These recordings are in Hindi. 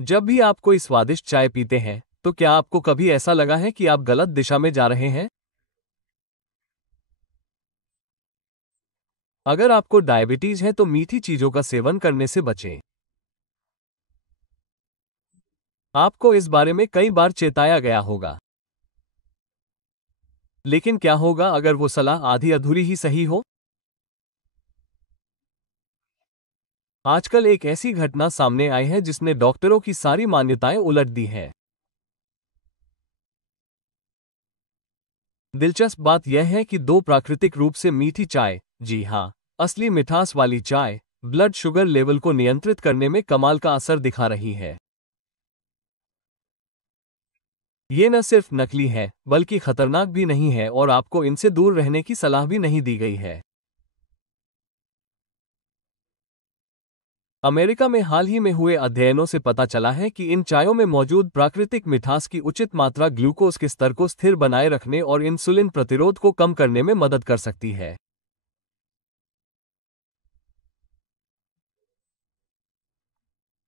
जब भी आप कोई स्वादिष्ट चाय पीते हैं, तो क्या आपको कभी ऐसा लगा है कि आप गलत दिशा में जा रहे हैं? अगर आपको डायबिटीज है तो मीठी चीजों का सेवन करने से बचें। आपको इस बारे में कई बार चेताया गया होगा। लेकिन क्या होगा अगर वो सलाह आधी अधूरी ही सही हो? आजकल एक ऐसी घटना सामने आई है जिसने डॉक्टरों की सारी मान्यताएं उलट दी हैं। दिलचस्प बात यह है कि दो प्राकृतिक रूप से मीठी चाय, जी हाँ, असली मिठास वाली चाय, ब्लड शुगर लेवल को नियंत्रित करने में कमाल का असर दिखा रही है। ये न सिर्फ नकली है, बल्कि खतरनाक भी नहीं है और आपको इनसे दूर रहने की सलाह भी नहीं दी गई है। अमेरिका में हाल ही में हुए अध्ययनों से पता चला है कि इन चायों में मौजूद प्राकृतिक मिठास की उचित मात्रा ग्लूकोज के स्तर को स्थिर बनाए रखने और इंसुलिन प्रतिरोध को कम करने में मदद कर सकती है।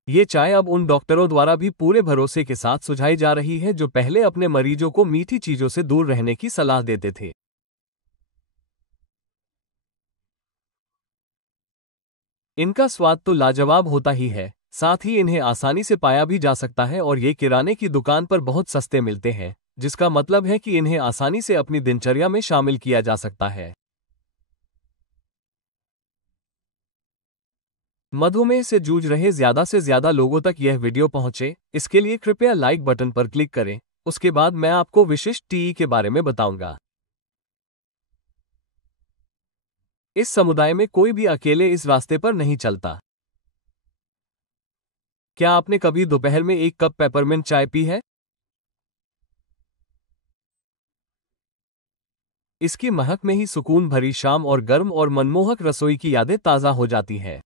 ये चाय अब उन डॉक्टरों द्वारा भी पूरे भरोसे के साथ सुझाई जा रही है जो पहले अपने मरीजों को मीठी चीजों से दूर रहने की सलाह देते थे। इनका स्वाद तो लाजवाब होता ही है, साथ ही इन्हें आसानी से पाया भी जा सकता है और ये किराने की दुकान पर बहुत सस्ते मिलते हैं, जिसका मतलब है कि इन्हें आसानी से अपनी दिनचर्या में शामिल किया जा सकता है। मधुमेह से जूझ रहे ज्यादा से ज्यादा लोगों तक यह वीडियो पहुंचे, इसके लिए कृपया लाइक बटन पर क्लिक करें। उसके बाद मैं आपको विशिष्ट टीई के बारे में बताऊंगा। इस समुदाय में कोई भी अकेले इस रास्ते पर नहीं चलता। क्या आपने कभी दोपहर में एक कप पेपरमिंट चाय पी है? इसकी महक में ही सुकून भरी शाम और गर्म और मनमोहक रसोई की यादें ताज़ा हो जाती हैं।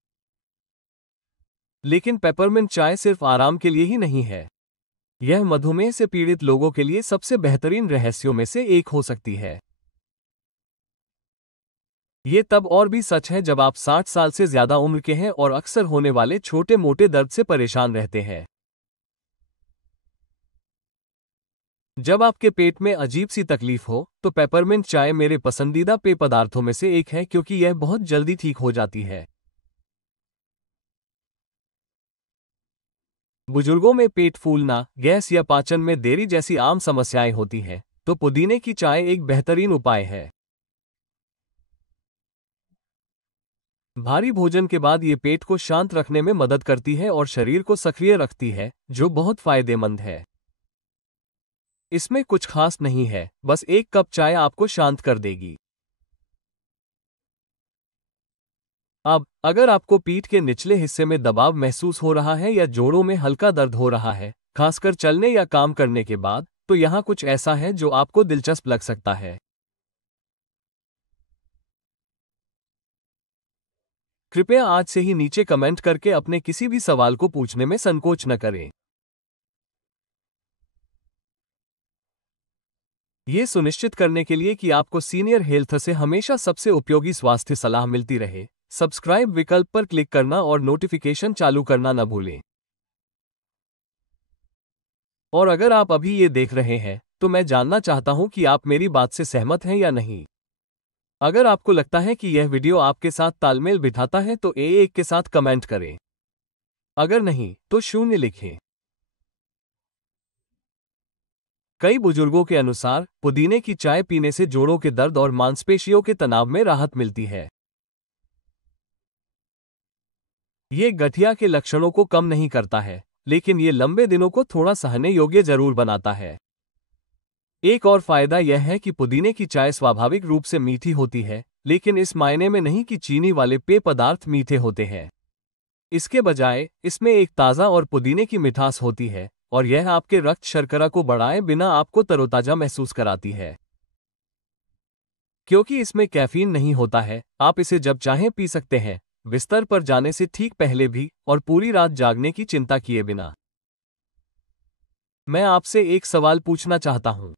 लेकिन पेपरमिंट चाय सिर्फ आराम के लिए ही नहीं है। यह मधुमेह से पीड़ित लोगों के लिए सबसे बेहतरीन रहस्यों में से एक हो सकती है। ये तब और भी सच है जब आप 60 साल से ज्यादा उम्र के हैं और अक्सर होने वाले छोटे मोटे दर्द से परेशान रहते हैं। जब आपके पेट में अजीब सी तकलीफ हो, तो पेपरमिंट चाय मेरे पसंदीदा पेय पदार्थों में से एक है क्योंकि यह बहुत जल्दी ठीक हो जाती है। बुजुर्गों में पेट फूलना, गैस या पाचन में देरी जैसी आम समस्याएं होती हैं, तो पुदीने की चाय एक बेहतरीन उपाय है। भारी भोजन के बाद ये पेट को शांत रखने में मदद करती है और शरीर को सक्रिय रखती है, जो बहुत फायदेमंद है। इसमें कुछ खास नहीं है, बस एक कप चाय आपको शांत कर देगी। अब अगर आपको पीठ के निचले हिस्से में दबाव महसूस हो रहा है या जोड़ों में हल्का दर्द हो रहा है, खासकर चलने या काम करने के बाद, तो यहाँ कुछ ऐसा है जो आपको दिलचस्प लग सकता है। कृपया आज से ही नीचे कमेंट करके अपने किसी भी सवाल को पूछने में संकोच न करें। ये सुनिश्चित करने के लिए कि आपको सीनियर हेल्थ से हमेशा सबसे उपयोगी स्वास्थ्य सलाह मिलती रहे, सब्सक्राइब विकल्प पर क्लिक करना और नोटिफिकेशन चालू करना न भूलें। और अगर आप अभी ये देख रहे हैं, तो मैं जानना चाहता हूं कि आप मेरी बात से सहमत हैं या नहीं। अगर आपको लगता है कि यह वीडियो आपके साथ तालमेल बिठाता है तो एक के साथ कमेंट करें। अगर नहीं, तो 0 लिखें। कई बुजुर्गों के अनुसार पुदीने की चाय पीने से जोड़ों के दर्द और मांसपेशियों के तनाव में राहत मिलती है। ये गठिया के लक्षणों को कम नहीं करता है, लेकिन ये लंबे दिनों को थोड़ा सहने योग्य जरूर बनाता है। एक और फायदा यह है कि पुदीने की चाय स्वाभाविक रूप से मीठी होती है, लेकिन इस मायने में नहीं कि चीनी वाले पेय पदार्थ मीठे होते हैं। इसके बजाय इसमें एक ताज़ा और पुदीने की मिठास होती है, और यह आपके रक्त शर्करा को बढ़ाए बिना आपको तरोताजा महसूस कराती है। क्योंकि इसमें कैफीन नहीं होता है, आप इसे जब चाहें पी सकते हैं, बिस्तर पर जाने से ठीक पहले भी और पूरी रात जागने की चिंता किए बिना। मैं आपसे एक सवाल पूछना चाहता हूं।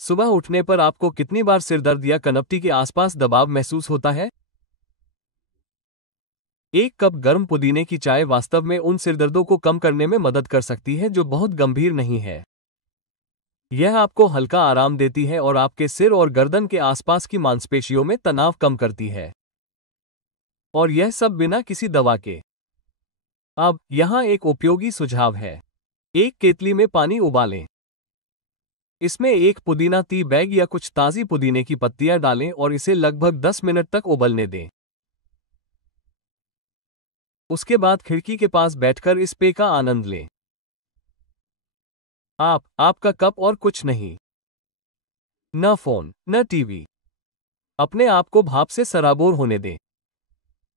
सुबह उठने पर आपको कितनी बार सिरदर्द या कनपटी के आसपास दबाव महसूस होता है? एक कप गर्म पुदीने की चाय वास्तव में उन सिरदर्दों को कम करने में मदद कर सकती है जो बहुत गंभीर नहीं है। यह आपको हल्का आराम देती है और आपके सिर और गर्दन के आसपास की मांसपेशियों में तनाव कम करती है। और यह सब बिना किसी दवा के। अब यहाँ एक उपयोगी सुझाव है। एक केतली में पानी उबालें। इसमें एक पुदीना टी बैग या कुछ ताज़ी पुदीने की पत्तियां डालें और इसे लगभग 10 मिनट तक उबलने दें। उसके बाद खिड़की के पास बैठकर इस पेय का आनंद लें। आपका कप और कुछ नहीं। न फोन, न टीवी। अपने आप को भाप से सराबोर होने दें।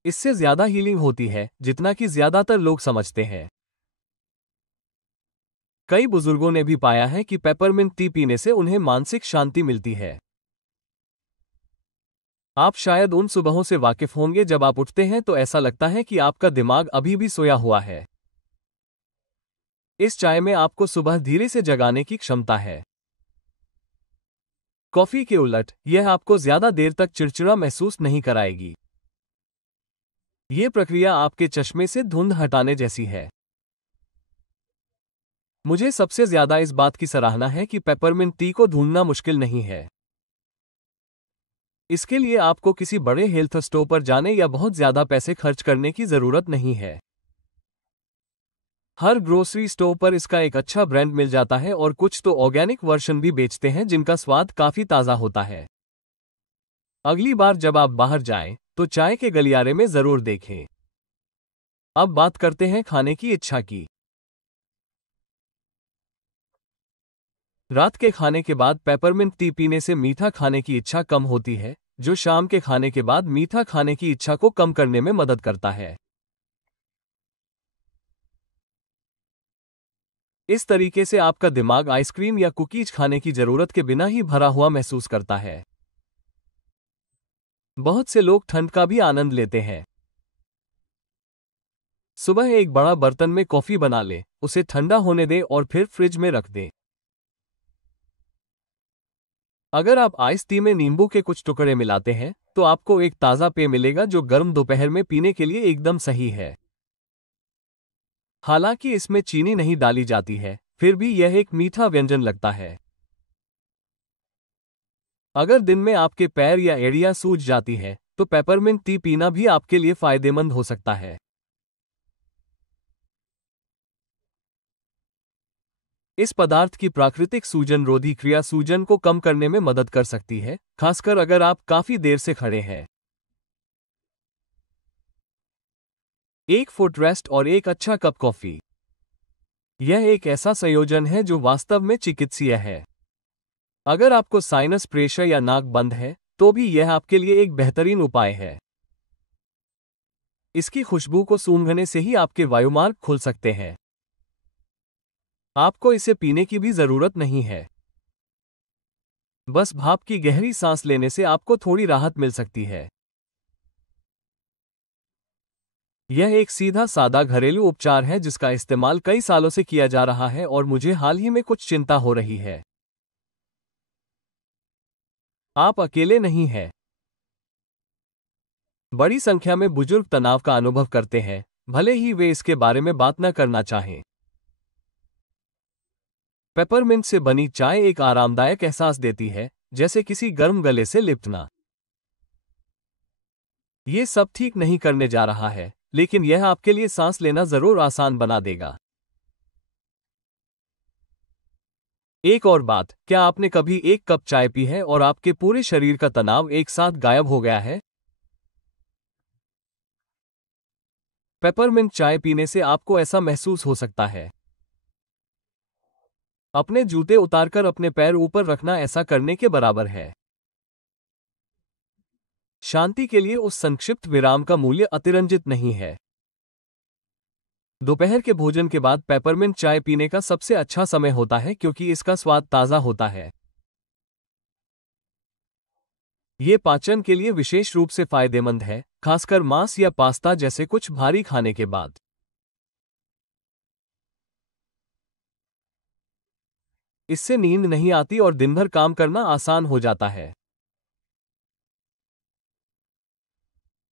इससे ज्यादा हीलिंग होती है जितना कि ज्यादातर लोग समझते हैं। कई बुजुर्गों ने भी पाया है कि पेपरमिंट टी पीने से उन्हें मानसिक शांति मिलती है। आप शायद उन सुबहों से वाकिफ होंगे जब आप उठते हैं तो ऐसा लगता है कि आपका दिमाग अभी भी सोया हुआ है। इस चाय में आपको सुबह धीरे से जगाने की क्षमता है। कॉफी के उलट, यह आपको ज्यादा देर तक चिड़चिड़ा महसूस नहीं कराएगी। यह प्रक्रिया आपके चश्मे से धुंध हटाने जैसी है। मुझे सबसे ज्यादा इस बात की सराहना है कि पेपरमिंट टी को ढूंढना मुश्किल नहीं है। इसके लिए आपको किसी बड़े हेल्थ स्टोर पर जाने या बहुत ज्यादा पैसे खर्च करने की जरूरत नहीं है। हर ग्रोसरी स्टोर पर इसका एक अच्छा ब्रांड मिल जाता है और कुछ तो ऑर्गेनिक वर्जन भी बेचते हैं जिनका स्वाद काफी ताजा होता है। अगली बार जब आप बाहर जाएं, तो चाय के गलियारे में जरूर देखें। अब बात करते हैं खाने की इच्छा की। रात के खाने के बाद पेपरमिंट टी पीने से मीठा खाने की इच्छा कम होती है, जो शाम के खाने के बाद मीठा खाने की इच्छा को कम करने में मदद करता है। इस तरीके से आपका दिमाग आइसक्रीम या कुकीज खाने की जरूरत के बिना ही भरा हुआ महसूस करता है। बहुत से लोग ठंड का भी आनंद लेते हैं। सुबह एक बड़ा बर्तन में कॉफी बना लें, उसे ठंडा होने दें और फिर फ्रिज में रख दें। अगर आप आइस टी में नींबू के कुछ टुकड़े मिलाते हैं, तो आपको एक ताज़ा पेय मिलेगा जो गर्म दोपहर में पीने के लिए एकदम सही है। हालांकि इसमें चीनी नहीं डाली जाती है, फिर भी यह एक मीठा व्यंजन लगता है। अगर दिन में आपके पैर या एड़ियां सूज जाती है, तो पेपरमिंट टी पीना भी आपके लिए फायदेमंद हो सकता है। इस पदार्थ की प्राकृतिक सूजन रोधी क्रिया सूजन को कम करने में मदद कर सकती है, खासकर अगर आप काफी देर से खड़े हैं। एक फुट रेस्ट और एक अच्छा कप कॉफी। यह एक ऐसा संयोजन है जो वास्तव में चिकित्सीय है। अगर आपको साइनस प्रेशर या नाक बंद है, तो भी यह आपके लिए एक बेहतरीन उपाय है। इसकी खुशबू को सूंघने से ही आपके वायुमार्ग खुल सकते हैं। आपको इसे पीने की भी जरूरत नहीं है। बस भाप की गहरी सांस लेने से आपको थोड़ी राहत मिल सकती है। यह एक सीधा सादा घरेलू उपचार है जिसका इस्तेमाल कई सालों से किया जा रहा है और मुझे हाल ही में कुछ चिंता हो रही है। आप अकेले नहीं हैं। बड़ी संख्या में बुजुर्ग तनाव का अनुभव करते हैं, भले ही वे इसके बारे में बात न करना चाहें। पेपरमिंट से बनी चाय एक आरामदायक एहसास देती है, जैसे किसी गर्म गले से लिपटना। ये सब ठीक नहीं करने जा रहा है, लेकिन यह आपके लिए सांस लेना जरूर आसान बना देगा। एक और बात, क्या आपने कभी एक कप चाय पी है और आपके पूरे शरीर का तनाव एक साथ गायब हो गया है? पेपरमिंट चाय पीने से आपको ऐसा महसूस हो सकता है। अपने जूते उतारकर अपने पैर ऊपर रखना ऐसा करने के बराबर है। शांति के लिए उस संक्षिप्त विराम का मूल्य अतिरंजित नहीं है। दोपहर के भोजन के बाद पेपरमिंट चाय पीने का सबसे अच्छा समय होता है क्योंकि इसका स्वाद ताज़ा होता है। ये पाचन के लिए विशेष रूप से फायदेमंद है, खासकर मांस या पास्ता जैसे कुछ भारी खाने के बाद। इससे नींद नहीं आती और दिन भर काम करना आसान हो जाता है।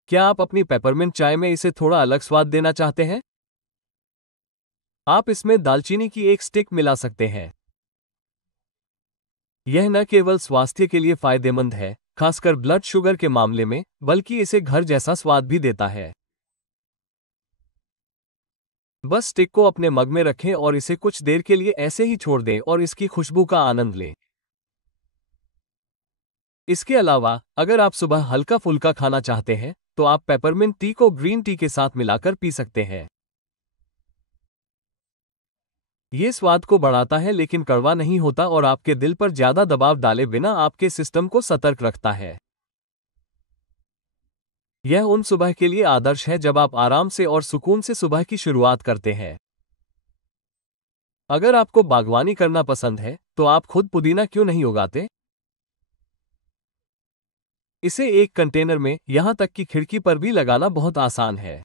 क्या आप अपनी पेपरमिंट चाय में इसे थोड़ा अलग स्वाद देना चाहते हैं? आप इसमें दालचीनी की एक स्टिक मिला सकते हैं। यह न केवल स्वास्थ्य के लिए फायदेमंद है, खासकर ब्लड शुगर के मामले में, बल्कि इसे घर जैसा स्वाद भी देता है। बस स्टिक को अपने मग में रखें और इसे कुछ देर के लिए ऐसे ही छोड़ दें और इसकी खुशबू का आनंद लें। इसके अलावा, अगर आप सुबह हल्का फुल्का खाना चाहते हैं, तो आप पेपरमिंट टी को ग्रीन टी के साथ मिलाकर पी सकते हैं। ये स्वाद को बढ़ाता है लेकिन कड़वा नहीं होता और आपके दिल पर ज्यादा दबाव डाले बिना आपके सिस्टम को सतर्क रखता है। यह उन सुबह के लिए आदर्श है जब आप आराम से और सुकून से सुबह की शुरुआत करते हैं। अगर आपको बागवानी करना पसंद है, तो आप खुद पुदीना क्यों नहीं उगाते? इसे एक कंटेनर में, यहां तक कि खिड़की पर भी लगाना बहुत आसान है।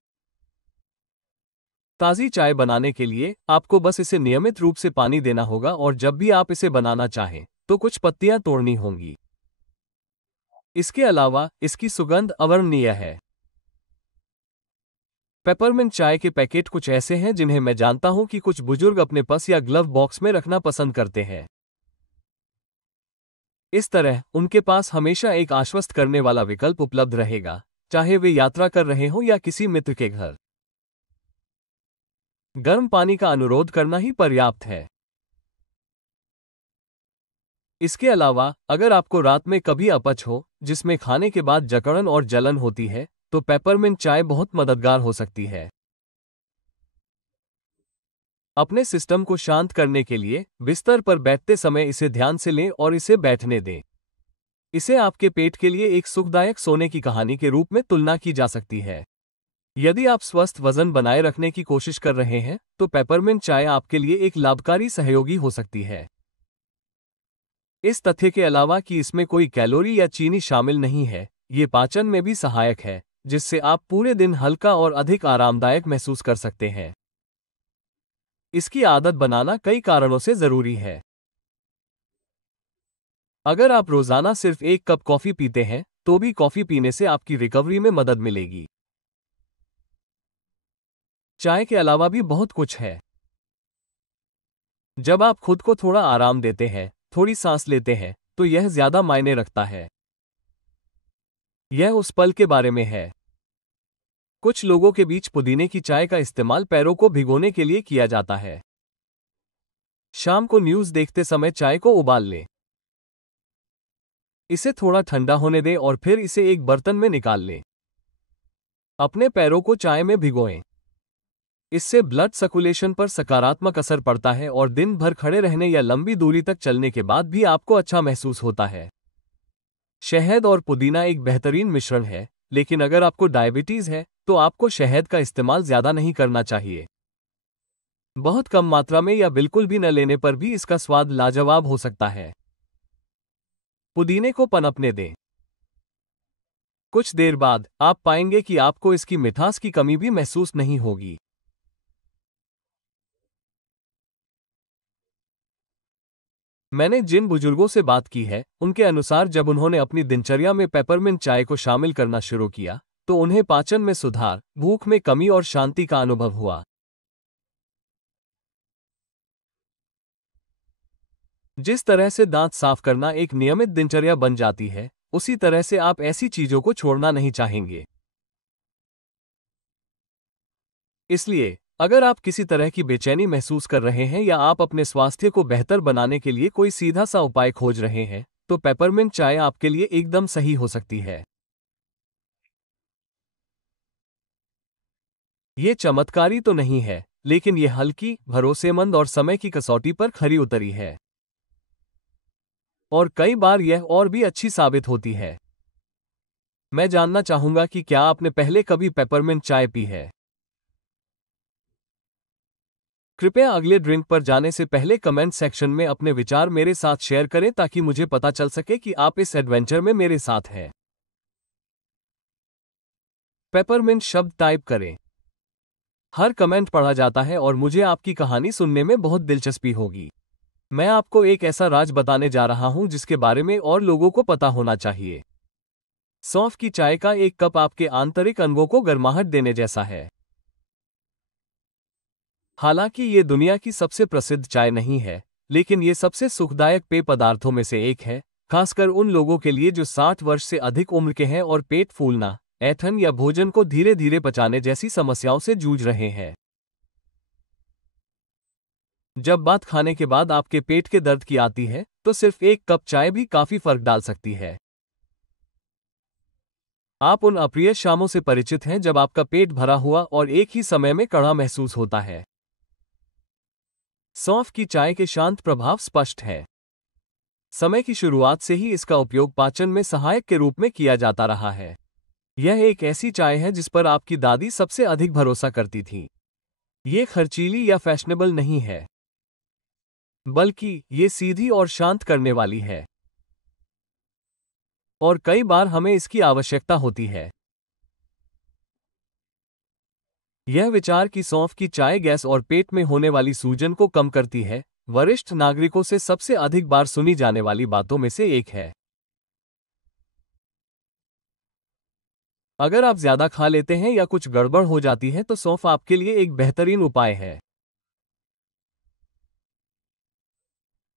ताज़ी चाय बनाने के लिए आपको बस इसे नियमित रूप से पानी देना होगा और जब भी आप इसे बनाना चाहें, तो कुछ पत्तियां तोड़नी होंगी। इसके अलावा इसकी सुगंध अवर्णनीय है। पेपरमिंट चाय के पैकेट कुछ ऐसे हैं जिन्हें मैं जानता हूं कि कुछ बुजुर्ग अपने पर्स या ग्लव बॉक्स में रखना पसंद करते हैं। इस तरह उनके पास हमेशा एक आश्वस्त करने वाला विकल्प उपलब्ध रहेगा, चाहे वे यात्रा कर रहे हों या किसी मित्र के घर। गर्म पानी का अनुरोध करना ही पर्याप्त है। इसके अलावा, अगर आपको रात में कभी अपच हो, जिसमें खाने के बाद जकड़न और जलन होती है, तो पेपरमिंट चाय बहुत मददगार हो सकती है। अपने सिस्टम को शांत करने के लिए बिस्तर पर बैठते समय इसे ध्यान से लें और इसे बैठने दें। इसे आपके पेट के लिए एक सुखदायक सोने की कहानी के रूप में तुलना की जा सकती है। यदि आप स्वस्थ वजन बनाए रखने की कोशिश कर रहे हैं, तो पेपरमिंट चाय आपके लिए एक लाभकारी सहयोगी हो सकती है। इस तथ्य के अलावा कि इसमें कोई कैलोरी या चीनी शामिल नहीं है, ये पाचन में भी सहायक है, जिससे आप पूरे दिन हल्का और अधिक आरामदायक महसूस कर सकते हैं। इसकी आदत बनाना कई कारणों से जरूरी है। अगर आप रोजाना सिर्फ एक कप कॉफी पीते हैं, तो भी कॉफी पीने से आपकी रिकवरी में मदद मिलेगी। चाय के अलावा भी बहुत कुछ है। जब आप खुद को थोड़ा आराम देते हैं, थोड़ी सांस लेते हैं, तो यह ज्यादा मायने रखता है। यह उस पल के बारे में है। कुछ लोगों के बीच पुदीने की चाय का इस्तेमाल पैरों को भिगोने के लिए किया जाता है। शाम को न्यूज़ देखते समय चाय को उबाल लें। इसे थोड़ा ठंडा होने दें और फिर इसे एक बर्तन में निकाल लें। अपने पैरों को चाय में भिगोएं। इससे ब्लड सर्कुलेशन पर सकारात्मक असर पड़ता है और दिन भर खड़े रहने या लंबी दूरी तक चलने के बाद भी आपको अच्छा महसूस होता है। शहद और पुदीना एक बेहतरीन मिश्रण है, लेकिन अगर आपको डायबिटीज है, तो आपको शहद का इस्तेमाल ज्यादा नहीं करना चाहिए। बहुत कम मात्रा में या बिल्कुल भी न लेने पर भी इसका स्वाद लाजवाब हो सकता है। पुदीने को पनपने दें। कुछ देर बाद आप पाएंगे कि आपको इसकी मिठास की कमी भी महसूस नहीं होगी। मैंने जिन बुजुर्गों से बात की है, उनके अनुसार जब उन्होंने अपनी दिनचर्या में पेपरमिंट चाय को शामिल करना शुरू किया, तो उन्हें पाचन में सुधार, भूख में कमी और शांति का अनुभव हुआ। जिस तरह से दांत साफ करना एक नियमित दिनचर्या बन जाती है, उसी तरह से आप ऐसी चीजों को छोड़ना नहीं चाहेंगे। इसलिए, अगर आप किसी तरह की बेचैनी महसूस कर रहे हैं या आप अपने स्वास्थ्य को बेहतर बनाने के लिए कोई सीधा सा उपाय खोज रहे हैं, तो पेपरमिंट चाय आपके लिए एकदम सही हो सकती है। ये चमत्कारी तो नहीं है, लेकिन ये हल्की, भरोसेमंद और समय की कसौटी पर खरी उतरी है। और कई बार यह और भी अच्छी साबित होती है। मैं जानना चाहूंगा कि क्या आपने पहले कभी पेपरमिंट चाय पी है? कृपया अगले ड्रिंक पर जाने से पहले कमेंट सेक्शन में अपने विचार मेरे साथ शेयर करें ताकि मुझे पता चल सके कि आप इस एडवेंचर में मेरे साथ हैं। पेपरमिंट शब्द टाइप करें। हर कमेंट पढ़ा जाता है और मुझे आपकी कहानी सुनने में बहुत दिलचस्पी होगी। मैं आपको एक ऐसा राज बताने जा रहा हूं जिसके बारे में और लोगों को पता होना चाहिए। सौंफ की चाय का एक कप आपके आंतरिक अंगों को गर्माहट देने जैसा है। हालांकि ये दुनिया की सबसे प्रसिद्ध चाय नहीं है, लेकिन ये सबसे सुखदायक पेय पदार्थों में से एक है, खासकर उन लोगों के लिए जो 60 वर्ष से अधिक उम्र के हैं और पेट फूलना, ऐंठन या भोजन को धीरे धीरे पचाने जैसी समस्याओं से जूझ रहे हैं। जब बात खाने के बाद आपके पेट के दर्द की आती है, तो सिर्फ एक कप चाय भी काफी फर्क डाल सकती है। आप उन अप्रिय शामों से परिचित हैं जब आपका पेट भरा हुआ और एक ही समय में कड़ा महसूस होता है। सौंफ की चाय के शांत प्रभाव स्पष्ट है। समय की शुरुआत से ही इसका उपयोग पाचन में सहायक के रूप में किया जाता रहा है। यह एक ऐसी चाय है जिस पर आपकी दादी सबसे अधिक भरोसा करती थी। ये खर्चीली या फैशनेबल नहीं है, बल्कि ये सीधी और शांत करने वाली है, और कई बार हमें इसकी आवश्यकता होती है। यह विचार कि सौंफ की चाय गैस और पेट में होने वाली सूजन को कम करती है, वरिष्ठ नागरिकों से सबसे अधिक बार सुनी जाने वाली बातों में से एक है। अगर आप ज्यादा खा लेते हैं या कुछ गड़बड़ हो जाती है तो सौंफ आपके लिए एक बेहतरीन उपाय है।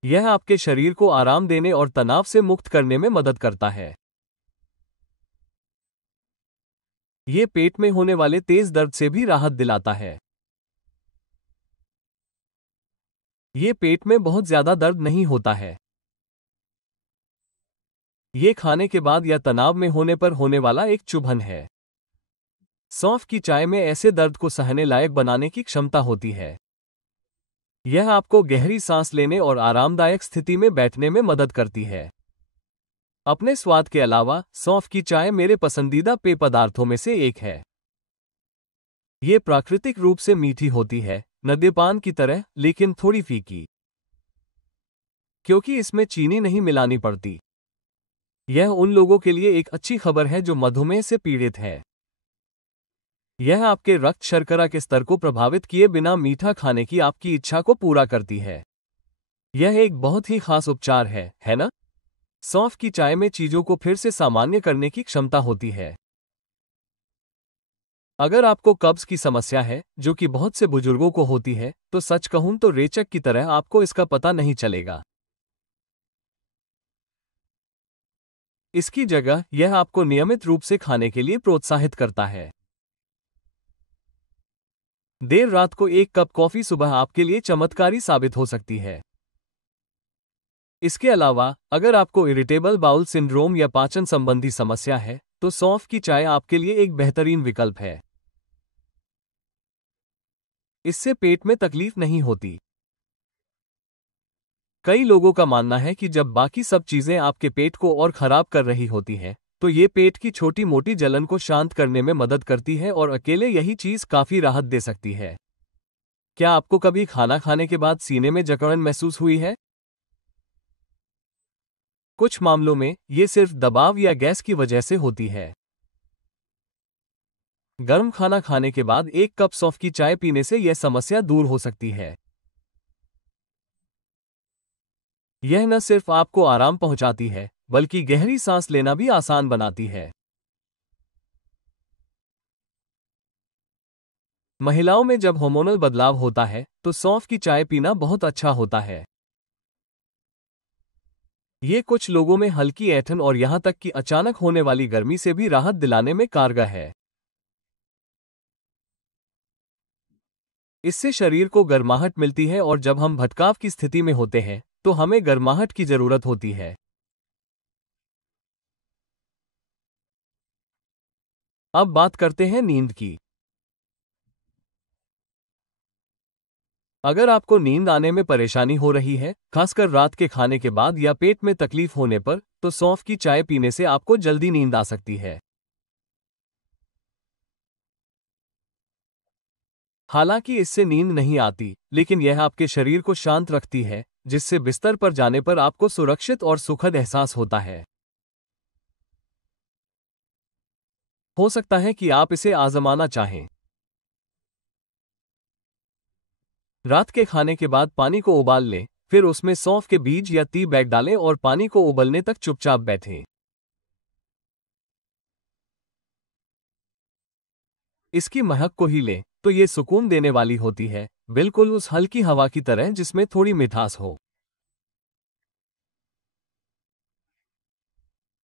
यह आपके शरीर को आराम देने और तनाव से मुक्त करने में मदद करता है। यह पेट में होने वाले तेज दर्द से भी राहत दिलाता है। यह पेट में बहुत ज्यादा दर्द नहीं होता है। यह खाने के बाद या तनाव में होने पर होने वाला एक चुभन है। सौंफ की चाय में ऐसे दर्द को सहने लायक बनाने की क्षमता होती है। यह आपको गहरी सांस लेने और आरामदायक स्थिति में बैठने में मदद करती है। अपने स्वाद के अलावा सौंफ की चाय मेरे पसंदीदा पेय पदार्थों में से एक है। ये प्राकृतिक रूप से मीठी होती है, मद्यपान की तरह, लेकिन थोड़ी फीकी, क्योंकि इसमें चीनी नहीं मिलानी पड़ती। यह उन लोगों के लिए एक अच्छी खबर है जो मधुमेह से पीड़ित है। यह आपके रक्त शर्करा के स्तर को प्रभावित किए बिना मीठा खाने की आपकी इच्छा को पूरा करती है। यह एक बहुत ही खास उपचार है ना? सौंफ की चाय में चीजों को फिर से सामान्य करने की क्षमता होती है। अगर आपको कब्ज की समस्या है, जो कि बहुत से बुजुर्गों को होती है, तो सच कहूं तो रेचक की तरह आपको इसका पता नहीं चलेगा। इसकी जगह यह आपको नियमित रूप से खाने के लिए प्रोत्साहित करता है। देर रात को एक कप कॉफी सुबह आपके लिए चमत्कारी साबित हो सकती है। इसके अलावा, अगर आपको इरिटेबल बाउल सिंड्रोम या पाचन संबंधी समस्या है, तो सौंफ की चाय आपके लिए एक बेहतरीन विकल्प है। इससे पेट में तकलीफ नहीं होती। कई लोगों का मानना है कि जब बाकी सब चीजें आपके पेट को और खराब कर रही होती हैं, तो ये पेट की छोटी मोटी जलन को शांत करने में मदद करती है और अकेले यही चीज काफी राहत दे सकती है। क्या आपको कभी खाना खाने के बाद सीने में जकड़न महसूस हुई है? कुछ मामलों में ये सिर्फ दबाव या गैस की वजह से होती है। गर्म खाना खाने के बाद एक कप सौंफ की चाय पीने से यह समस्या दूर हो सकती है। यह न सिर्फ आपको आराम पहुंचाती है, बल्कि गहरी सांस लेना भी आसान बनाती है। महिलाओं में जब हार्मोनल बदलाव होता है, तो सौंफ की चाय पीना बहुत अच्छा होता है। ये कुछ लोगों में हल्की ऐंठन और यहां तक कि अचानक होने वाली गर्मी से भी राहत दिलाने में कारगर है। इससे शरीर को गर्माहट मिलती है और जब हम भटकाव की स्थिति में होते हैं, तो हमें गर्माहट की जरूरत होती है। अब बात करते हैं नींद की। अगर आपको नींद आने में परेशानी हो रही है, खासकर रात के खाने के बाद या पेट में तकलीफ होने पर, तो सौंफ की चाय पीने से आपको जल्दी नींद आ सकती है। हालांकि इससे नींद नहीं आती, लेकिन यह आपके शरीर को शांत रखती है, जिससे बिस्तर पर जाने पर आपको सुरक्षित और सुखद एहसास होता है। हो सकता है कि आप इसे आजमाना चाहें। रात के खाने के बाद पानी को उबाल लें, फिर उसमें सौंफ के बीज या टी बैग डालें और पानी को उबलने तक चुपचाप बैठें। इसकी महक को ही लें तो ये सुकून देने वाली होती है, बिल्कुल उस हल्की हवा की तरह जिसमें थोड़ी मिठास हो।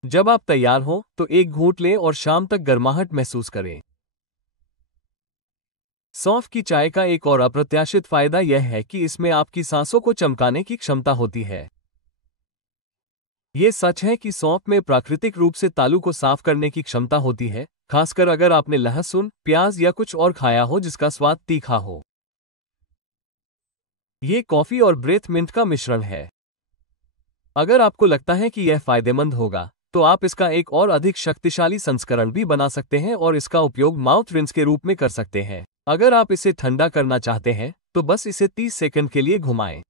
जब आप तैयार हो तो एक घूंट लें और शाम तक गर्माहट महसूस करें। सौंफ की चाय का एक और अप्रत्याशित फायदा यह है कि इसमें आपकी सांसों को चमकाने की क्षमता होती है। ये सच है कि सौंफ में प्राकृतिक रूप से तालू को साफ करने की क्षमता होती है, खासकर अगर आपने लहसुन, प्याज या कुछ और खाया हो जिसका स्वाद तीखा हो। ये कॉफी और ब्रेथ मिंट का मिश्रण है। अगर आपको लगता है कि यह फायदेमंद होगा, तो आप इसका एक और अधिक शक्तिशाली संस्करण भी बना सकते हैं और इसका उपयोग माउथ रिंस के रूप में कर सकते हैं। अगर आप इसे ठंडा करना चाहते हैं, तो बस इसे 30 सेकंड के लिए घुमाएं।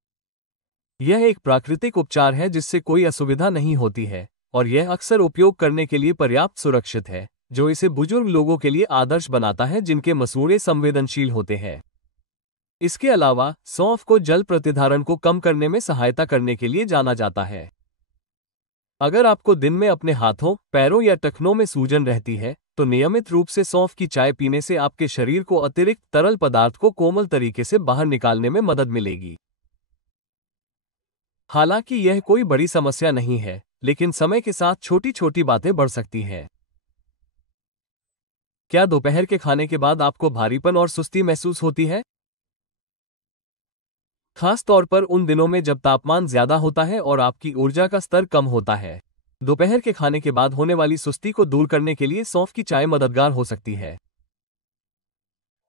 यह एक प्राकृतिक उपचार है जिससे कोई असुविधा नहीं होती है, और यह अक्सर उपयोग करने के लिए पर्याप्त सुरक्षित है, जो इसे बुजुर्ग लोगों के लिए आदर्श बनाता है जिनके मसूड़े संवेदनशील होते हैं। इसके अलावा सौंफ को जल प्रतिधारण को कम करने में सहायता करने के लिए जाना जाता है। अगर आपको दिन में अपने हाथों, पैरों या टखनों में सूजन रहती है, तो नियमित रूप से सौंफ की चाय पीने से आपके शरीर को अतिरिक्त तरल पदार्थ को कोमल तरीके से बाहर निकालने में मदद मिलेगी। हालांकि यह कोई बड़ी समस्या नहीं है, लेकिन समय के साथ छोटी छोटी बातें बढ़ सकती हैं। क्या दोपहर के खाने के बाद आपको भारीपन और सुस्ती महसूस होती है? खास तौर पर उन दिनों में जब तापमान ज्यादा होता है और आपकी ऊर्जा का स्तर कम होता है। दोपहर के खाने के बाद होने वाली सुस्ती को दूर करने के लिए सौंफ की चाय मददगार हो सकती है।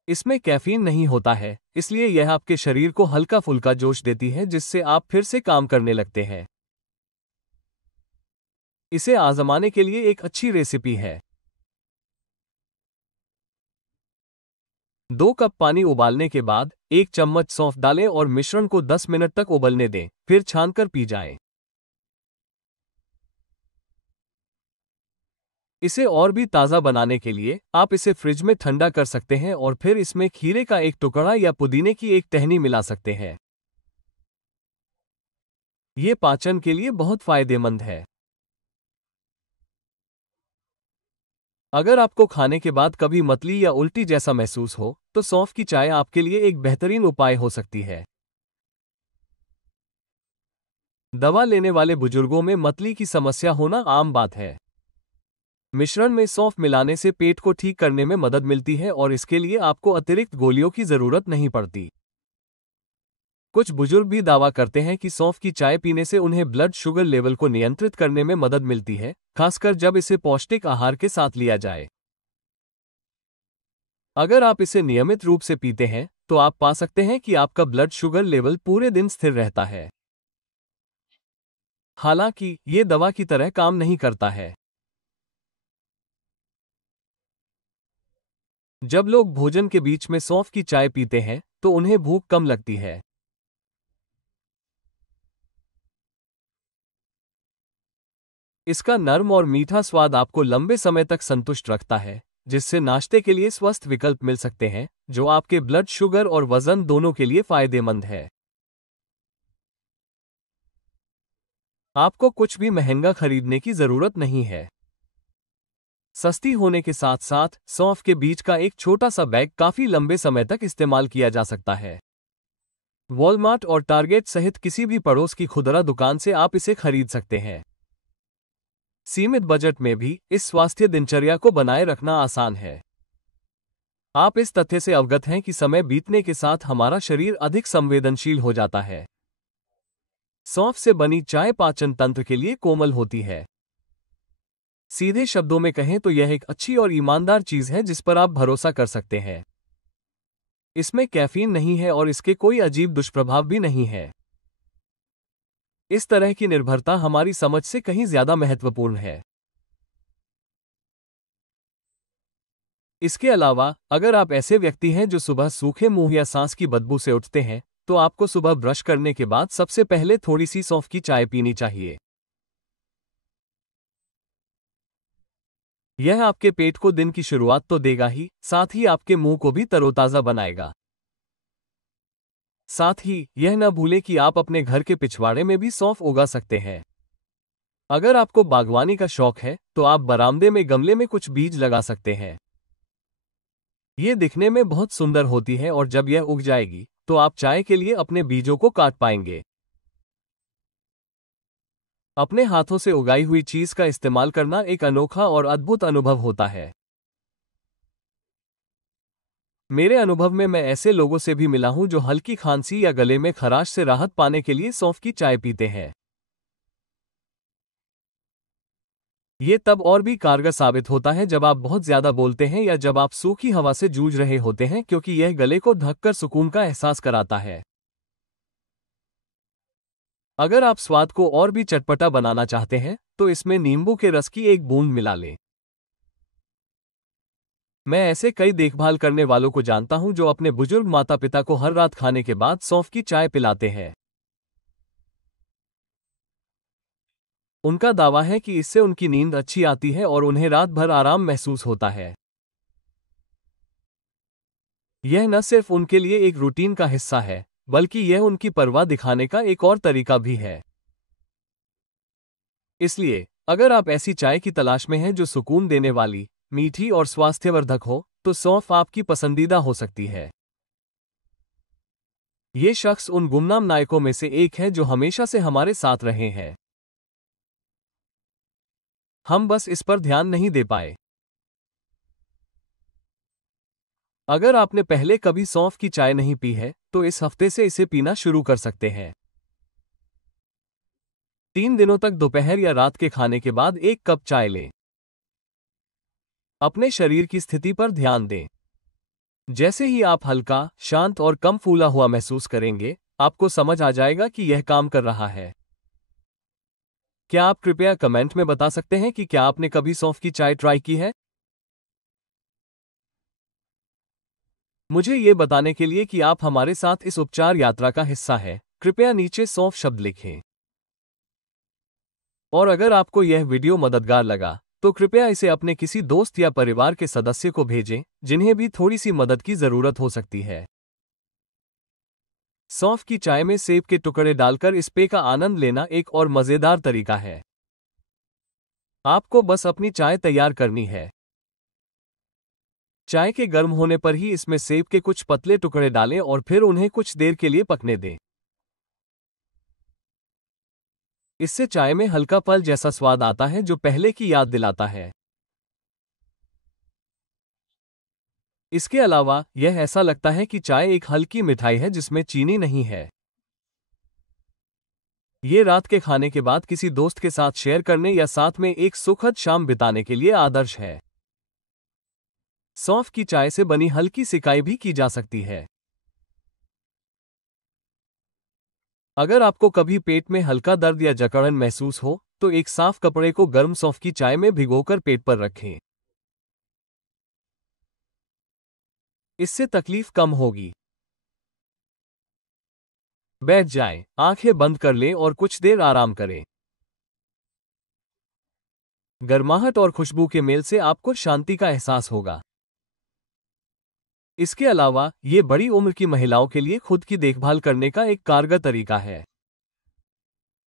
इसमें कैफीन नहीं होता है, इसलिए यह आपके शरीर को हल्का फुल्का जोश देती है जिससे आप फिर से काम करने लगते हैं। इसे आजमाने के लिए एक अच्छी रेसिपी है। 2 कप पानी उबालने के बाद 1 चम्मच सौंफ डालें और मिश्रण को 10 मिनट तक उबलने दें, फिर छानकर पी जाएं। इसे और भी ताज़ा बनाने के लिए आप इसे फ्रिज में ठंडा कर सकते हैं और फिर इसमें खीरे का एक टुकड़ा या पुदीने की एक टहनी मिला सकते हैं। ये पाचन के लिए बहुत फायदेमंद है। अगर आपको खाने के बाद कभी मतली या उल्टी जैसा महसूस हो, तो सौंफ की चाय आपके लिए एक बेहतरीन उपाय हो सकती है। दवा लेने वाले बुजुर्गों में मतली की समस्या होना आम बात है। मिश्रण में सौंफ मिलाने से पेट को ठीक करने में मदद मिलती है और इसके लिए आपको अतिरिक्त गोलियों की जरूरत नहीं पड़ती। कुछ बुजुर्ग भी दावा करते हैं कि सौंफ की चाय पीने से उन्हें ब्लड शुगर लेवल को नियंत्रित करने में मदद मिलती है, खासकर जब इसे पौष्टिक आहार के साथ लिया जाए। अगर आप इसे नियमित रूप से पीते हैं, तो आप पा सकते हैं कि आपका ब्लड शुगर लेवल पूरे दिन स्थिर रहता है। हालांकि ये दवा की तरह काम नहीं करता है। जब लोग भोजन के बीच में सौंफ की चाय पीते हैं, तो उन्हें भूख कम लगती है। इसका नर्म और मीठा स्वाद आपको लंबे समय तक संतुष्ट रखता है, जिससे नाश्ते के लिए स्वस्थ विकल्प मिल सकते हैं, जो आपके ब्लड शुगर और वजन दोनों के लिए फायदेमंद है। आपको कुछ भी महंगा खरीदने की जरूरत नहीं है। सस्ती होने के साथ साथ सौंफ के बीज का एक छोटा सा बैग काफी लंबे समय तक इस्तेमाल किया जा सकता है। वॉलमार्ट और टारगेट सहित किसी भी पड़ोस की खुदरा दुकान से आप इसे खरीद सकते हैं। सीमित बजट में भी इस स्वास्थ्य दिनचर्या को बनाए रखना आसान है। आप इस तथ्य से अवगत हैं कि समय बीतने के साथ हमारा शरीर अधिक संवेदनशील हो जाता है। सौंफ से बनी चाय पाचन तंत्र के लिए कोमल होती है। सीधे शब्दों में कहें तो यह एक अच्छी और ईमानदार चीज है जिस पर आप भरोसा कर सकते हैं। इसमें कैफीन नहीं है और इसके कोई अजीब दुष्प्रभाव भी नहीं है। इस तरह की निर्भरता हमारी समझ से कहीं ज्यादा महत्वपूर्ण है। इसके अलावा, अगर आप ऐसे व्यक्ति हैं जो सुबह सूखे मुंह या सांस की बदबू से उठते हैं, तो आपको सुबह ब्रश करने के बाद सबसे पहले थोड़ी सी सौंफ की चाय पीनी चाहिए। यह आपके पेट को दिन की शुरुआत तो देगा ही, साथ ही आपके मुंह को भी तरोताजा बनाएगा। साथ ही यह न भूलें कि आप अपने घर के पिछवाड़े में भी सौंफ उगा सकते हैं। अगर आपको बागवानी का शौक है, तो आप बरामदे में गमले में कुछ बीज लगा सकते हैं। ये दिखने में बहुत सुंदर होती है और जब यह उग जाएगी तो आप चाय के लिए अपने बीजों को काट पाएंगे। अपने हाथों से उगाई हुई चीज का इस्तेमाल करना एक अनोखा और अद्भुत अनुभव होता है। मेरे अनुभव में मैं ऐसे लोगों से भी मिला हूं जो हल्की खांसी या गले में खराश से राहत पाने के लिए सौंफ की चाय पीते हैं। ये तब और भी कारगर साबित होता है जब आप बहुत ज्यादा बोलते हैं या जब आप सूखी हवा से जूझ रहे होते हैं, क्योंकि यह गले को ढककर सुकून का एहसास कराता है। अगर आप स्वाद को और भी चटपटा बनाना चाहते हैं तो इसमें नींबू के रस की एक बूंद मिला लें। मैं ऐसे कई देखभाल करने वालों को जानता हूं जो अपने बुजुर्ग माता पिता को हर रात खाने के बाद सौंफ की चाय पिलाते हैं। उनका दावा है कि इससे उनकी नींद अच्छी आती है और उन्हें रात भर आराम महसूस होता है। यह न सिर्फ उनके लिए एक रूटीन का हिस्सा है, बल्कि यह उनकी परवाह दिखाने का एक और तरीका भी है। इसलिए अगर आप ऐसी चाय की तलाश में हैं जो सुकून देने वाली, मीठी और स्वास्थ्यवर्धक हो, तो सौंफ आपकी पसंदीदा हो सकती है। ये शख्स उन गुमनाम नायकों में से एक है जो हमेशा से हमारे साथ रहे हैं। हम बस इस पर ध्यान नहीं दे पाए। अगर आपने पहले कभी सौंफ की चाय नहीं पी है तो इस हफ्ते से इसे पीना शुरू कर सकते हैं। 3 दिनों तक दोपहर या रात के खाने के बाद 1 कप चाय लें। अपने शरीर की स्थिति पर ध्यान दें। जैसे ही आप हल्का, शांत और कम फूला हुआ महसूस करेंगे, आपको समझ आ जाएगा कि यह काम कर रहा है। क्या आप कृपया कमेंट में बता सकते हैं कि क्या आपने कभी सौंफ की चाय ट्राई की है? मुझे ये बताने के लिए कि आप हमारे साथ इस उपचार यात्रा का हिस्सा हैं, कृपया नीचे सौंफ शब्द लिखें। और अगर आपको यह वीडियो मददगार लगा तो कृपया इसे अपने किसी दोस्त या परिवार के सदस्य को भेजें जिन्हें भी थोड़ी सी मदद की जरूरत हो सकती है। सौंफ की चाय में सेब के टुकड़े डालकर इस पेय का आनंद लेना एक और मजेदार तरीका है। आपको बस अपनी चाय तैयार करनी है। चाय के गर्म होने पर ही इसमें सेब के कुछ पतले टुकड़े डालें और फिर उन्हें कुछ देर के लिए पकने दें। इससे चाय में हल्का फल जैसा स्वाद आता है जो पहले की याद दिलाता है। इसके अलावा यह ऐसा लगता है कि चाय एक हल्की मिठाई है जिसमें चीनी नहीं है। ये रात के खाने के बाद किसी दोस्त के साथ शेयर करने या साथ में एक सुखद शाम बिताने के लिए आदर्श है। सौंफ की चाय से बनी हल्की सिकाई भी की जा सकती है। अगर आपको कभी पेट में हल्का दर्द या जकड़न महसूस हो तो एक साफ कपड़े को गर्म सौंफ की चाय में भिगोकर पेट पर रखें। इससे तकलीफ कम होगी। बैठ जाएं, आंखें बंद कर लें और कुछ देर आराम करें। गर्माहट और खुशबू के मेल से आपको शांति का एहसास होगा। इसके अलावा ये बड़ी उम्र की महिलाओं के लिए खुद की देखभाल करने का एक कारगर तरीका है।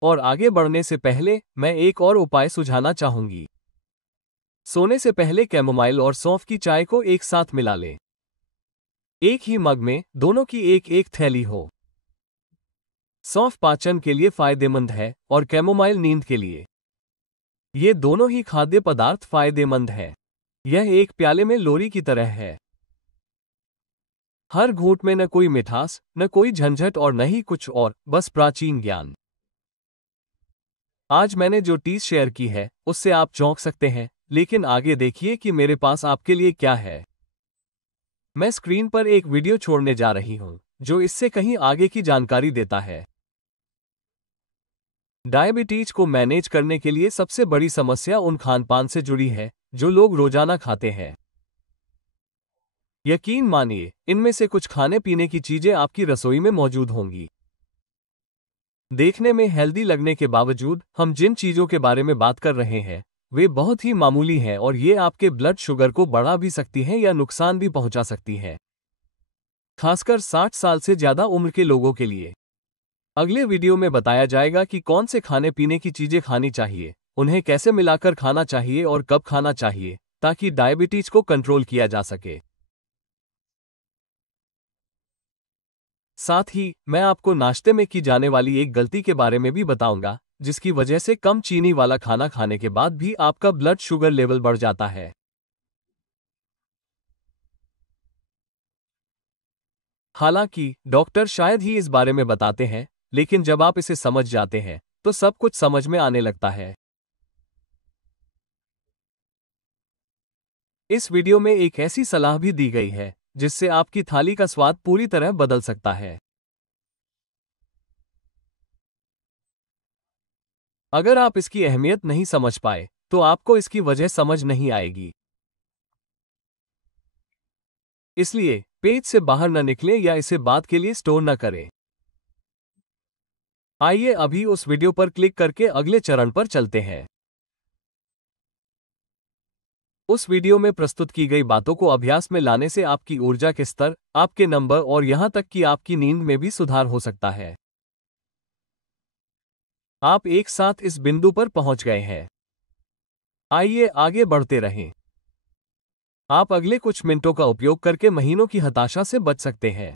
और आगे बढ़ने से पहले मैं एक और उपाय सुझाना चाहूंगी। सोने से पहले कैमोमाइल और सौंफ की चाय को एक साथ मिला लें। एक ही मग में दोनों की एक एक थैली हो। सौंफ पाचन के लिए फायदेमंद है और कैमोमाइल नींद के लिए। ये दोनों ही खाद्य पदार्थ फायदेमंद हैं। यह एक प्याले में लोरी की तरह है। हर घूंट में न कोई मिठास, न कोई झंझट और न ही कुछ और, बस प्राचीन ज्ञान। आज मैंने जो टीज शेयर की है उससे आप चौंक सकते हैं, लेकिन आगे देखिए कि मेरे पास आपके लिए क्या है। मैं स्क्रीन पर एक वीडियो छोड़ने जा रही हूं जो इससे कहीं आगे की जानकारी देता है। डायबिटीज को मैनेज करने के लिए सबसे बड़ी समस्या उन खानपान से जुड़ी है जो लोग रोजाना खाते हैं। यकीन मानिए, इनमें से कुछ खाने पीने की चीजें आपकी रसोई में मौजूद होंगी। देखने में हेल्दी लगने के बावजूद हम जिन चीजों के बारे में बात कर रहे हैं वे बहुत ही मामूली हैं और ये आपके ब्लड शुगर को बढ़ा भी सकती हैं या नुकसान भी पहुंचा सकती हैं, खासकर 60 साल से ज्यादा उम्र के लोगों के लिए। अगले वीडियो में बताया जाएगा कि कौन से खाने पीने की चीजें खानी चाहिए, उन्हें कैसे मिलाकर खाना चाहिए और कब खाना चाहिए ताकि डायबिटीज को कंट्रोल किया जा सके। साथ ही मैं आपको नाश्ते में की जाने वाली एक गलती के बारे में भी बताऊंगा, जिसकी वजह से कम चीनी वाला खाना खाने के बाद भी आपका ब्लड शुगर लेवल बढ़ जाता है। हालांकि डॉक्टर शायद ही इस बारे में बताते हैं, लेकिन जब आप इसे समझ जाते हैं तो सब कुछ समझ में आने लगता है। इस वीडियो में एक ऐसी सलाह भी दी गई है जिससे आपकी थाली का स्वाद पूरी तरह बदल सकता है। अगर आप इसकी अहमियत नहीं समझ पाए तो आपको इसकी वजह समझ नहीं आएगी। इसलिए पेट से बाहर न निकलें या इसे बाद के लिए स्टोर न करें। आइए अभी उस वीडियो पर क्लिक करके अगले चरण पर चलते हैं। उस वीडियो में प्रस्तुत की गई बातों को अभ्यास में लाने से आपकी ऊर्जा के स्तर, आपके नंबर और यहां तक कि आपकी नींद में भी सुधार हो सकता है। आप एक साथ इस बिंदु पर पहुंच गए हैं। आइए आगे बढ़ते रहें। आप अगले कुछ मिनटों का उपयोग करके महीनों की हताशा से बच सकते हैं।